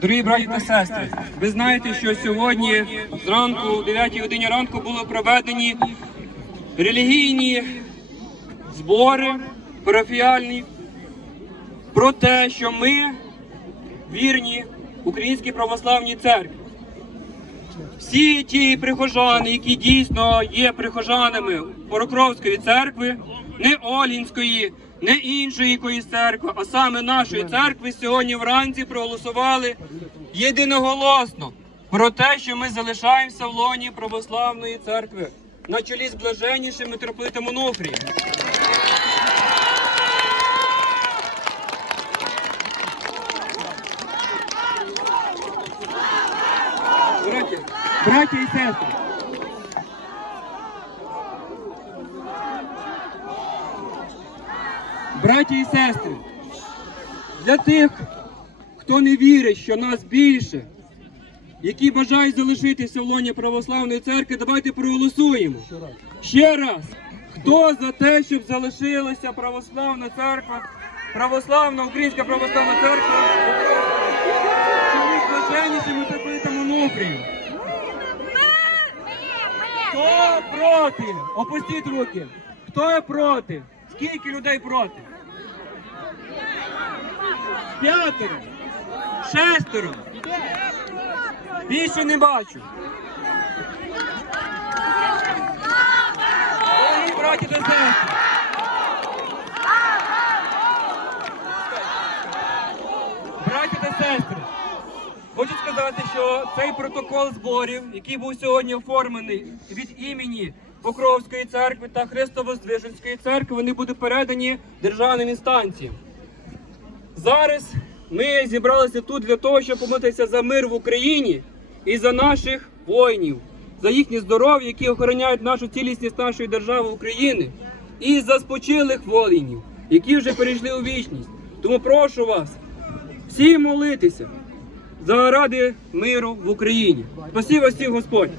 Дорогі браті та сестри, ви знаєте, що сьогодні зранку, о 9 годині ранку, були проведені релігійні збори парафіальні про те, що ми вірні Українській православній церкві. Всі ті прихожани, які дійсно є прихожанами Порокровської церкви, не Олінської, не іншої якоїсь церкви, а саме нашої церкви, сьогодні вранці проголосували єдиноголосно про те, що ми залишаємося в лоні православної церкви на чолі з блаженнішим митрополитом Онуфрієм. Браття і сестри. Браття і сестри, для тих, хто не вірить, що нас більше, які бажають залишитися в лоні православної церкви, давайте проголосуємо. Ще раз, хто за те, щоб залишилася православна церква, православна українська православна церква, чоловік блаженнішим митрополитом Онуфрієм. Проти? Опустіть руки. Хто є проти? Скільки людей проти? П'ятеро. Шестеро. Більше не бачу. Дорогі браті та сестри. Браті та сестри. Хочу сказати, що цей протокол зборів, який був сьогодні оформлений від імені Покровської церкви та Христово-Здвиженської церкви, вони будуть передані державним інстанціям. Зараз ми зібралися тут для того, щоб помолитися за мир в Україні і за наших воїнів, за їхнє здоров'я, які охороняють нашу цілісність нашої держави України, і за спочилих воїнів, які вже перейшли у вічність. Тому прошу вас всі молитися заради миру в Україні. Спасибо всім Господь.